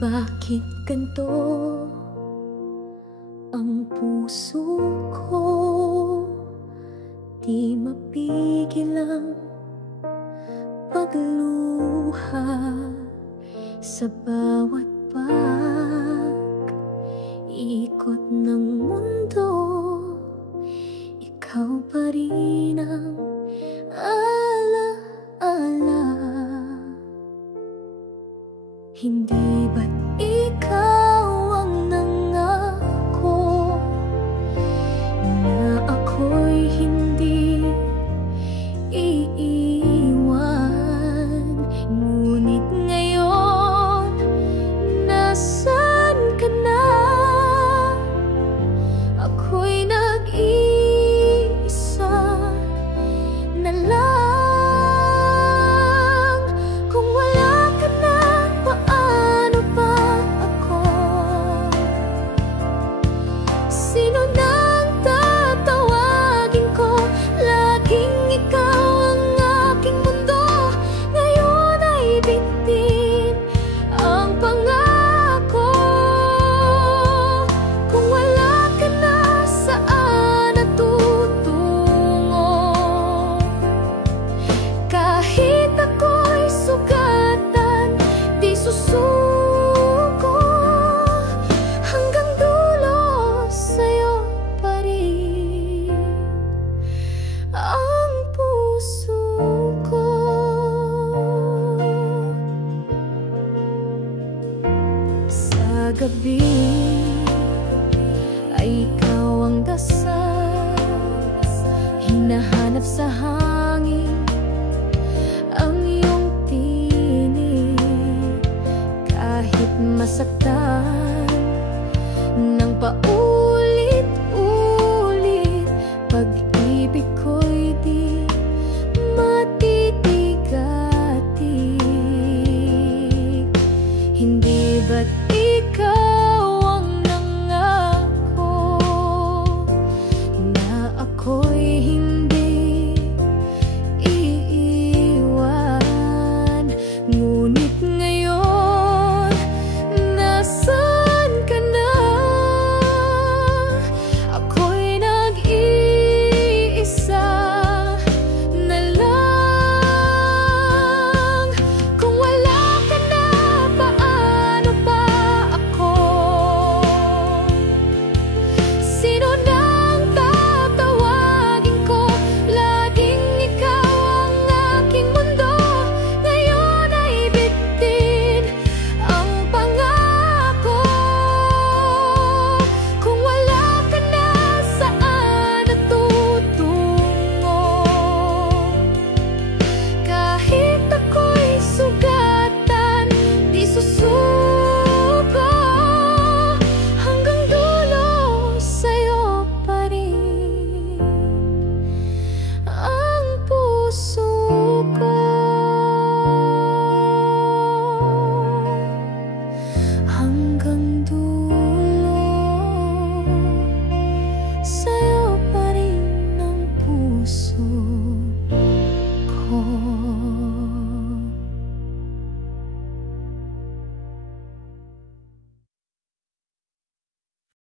Bakit ganito ang puso ko? Di mapigil ang pagluha sa bawat pag-ikot ng mundo. Ikaw pa rin ang ala-ala. Hindi ba't ikaw ang nangako na ako'y hindi iiwan? Ngunit ngayon, nasaan ka na? Ako'y nag-iisa na lang. Gabi ay ikaw ang dasal, hinahanap sa hangin ang iyong tinig. Kahit masaktan ng